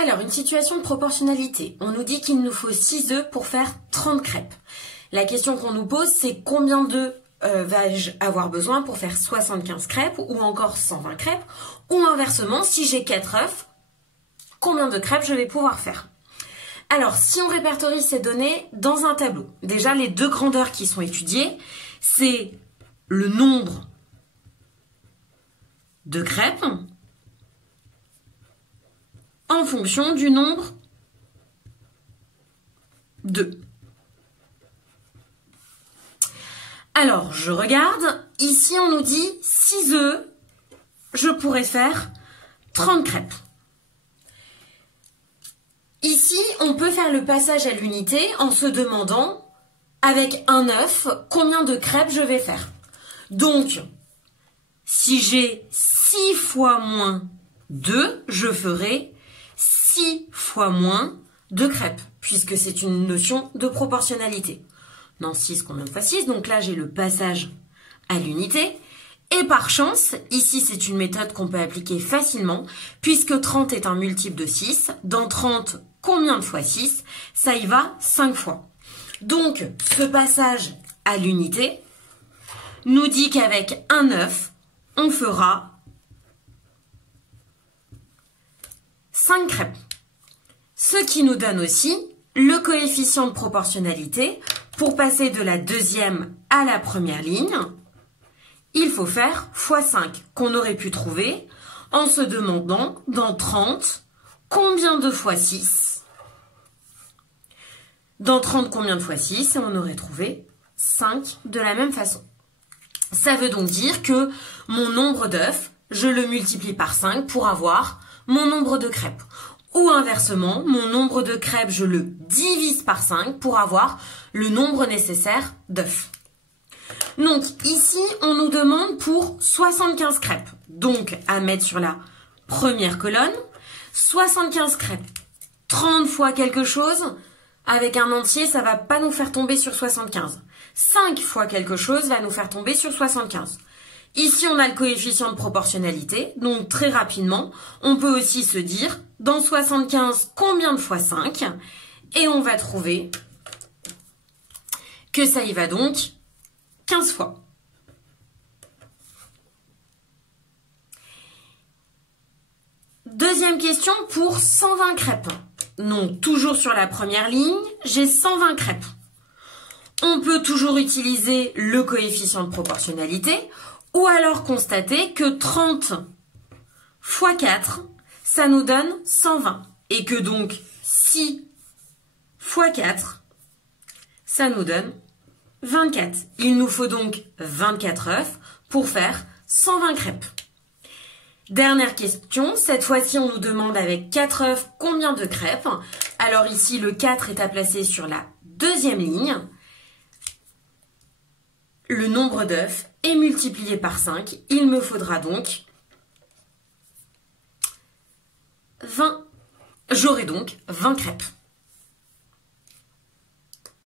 Alors, une situation de proportionnalité. On nous dit qu'il nous faut 6 œufs pour faire 30 crêpes. La question qu'on nous pose, c'est combien d'œufs vais-je avoir besoin pour faire 75 crêpes ou encore 120 crêpes? Ou inversement, si j'ai 4 œufs, combien de crêpes je vais pouvoir faire? Alors, si on répertorie ces données dans un tableau, déjà les deux grandeurs qui sont étudiées, c'est le nombre de crêpes en fonction du nombre d'œufs. Alors, je regarde. Ici, on nous dit 6 œufs, je pourrais faire 30 crêpes. Ici, on peut faire le passage à l'unité en se demandant, avec un œuf, combien de crêpes je vais faire. Donc, si j'ai 6 fois moins d'œufs, je ferai 6 fois moins de crêpes, puisque c'est une notion de proportionnalité. Non, 6, combien de fois 6? Donc là, j'ai le passage à l'unité. Et par chance, ici, c'est une méthode qu'on peut appliquer facilement, puisque 30 est un multiple de 6. Dans 30, combien de fois 6? Ça y va 5 fois. Donc, ce passage à l'unité nous dit qu'avec un œuf, on fera 5 crêpes. Ce qui nous donne aussi le coefficient de proportionnalité. Pour passer de la deuxième à la première ligne, il faut faire x 5 qu'on aurait pu trouver en se demandant dans 30 combien de fois 6. Dans 30 combien de fois 6 et on aurait trouvé 5 de la même façon. Ça veut donc dire que mon nombre d'œufs, je le multiplie par 5 pour avoir mon nombre de crêpes. Ou inversement, mon nombre de crêpes, je le divise par 5 pour avoir le nombre nécessaire d'œufs. Donc ici, on nous demande pour 75 crêpes. Donc à mettre sur la première colonne, 75 crêpes. 30 fois quelque chose, avec un entier, ça ne va pas nous faire tomber sur 75. 5 fois quelque chose va nous faire tomber sur 75. Ici, on a le coefficient de proportionnalité, donc très rapidement, on peut aussi se dire, dans 75, combien de fois 5? Et on va trouver que ça y va donc 15 fois. Deuxième question pour 120 crêpes. Donc, toujours sur la première ligne, j'ai 120 crêpes. On peut toujours utiliser le coefficient de proportionnalité, ou alors constater que 30 fois 4, ça nous donne 120. Et que donc 6 fois 4, ça nous donne 24. Il nous faut donc 24 œufs pour faire 120 crêpes. Dernière question, cette fois-ci on nous demande avec 4 œufs combien de crêpes. Alors ici le 4 est à placer sur la deuxième ligne. Le nombre d'œufs est multiplié par 5. Il me faudra donc 20. J'aurai donc 20 crêpes.